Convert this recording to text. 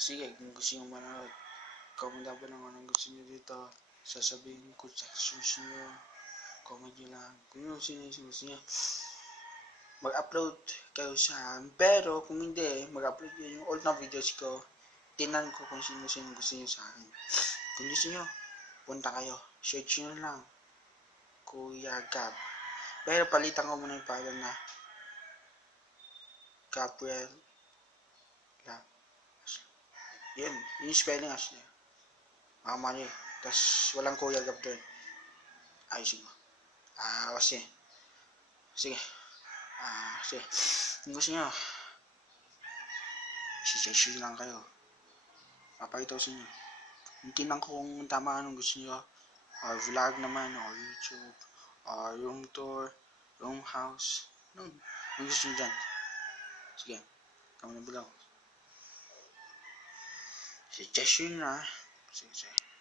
Sige, kung gusto nyo manood, comment down below anong gusto nyo dito. Sasabihin ko sa search nyo. Comment nyo lang. Kung gusto nyo mag-upload kayo sa akin. Pero kung hindi, mag-upload nyo yung old na videos ko. Tinan ko kung sino gusto nyo sa akin. Kung gusto nyo, punta kayo. Search nyo lang. Kuya Gab. Pero palitan ko muna yung pangalan na Gabriel lang. Yun, yung spelling Ashley. Mali. Tapos walang Kuya Gab doon. Ayusin mo. Kasi. Sige. Sige. Kung gusto nyo, suggestion lang kayo. Papakita ko sa inyo. Hindi lang kung tama anong gusto nyo. Or vlog naman, or YouTube, or room tour, room house. Anong gusto nyo dyan? Sige. Comment below. Suggestion na. Sige.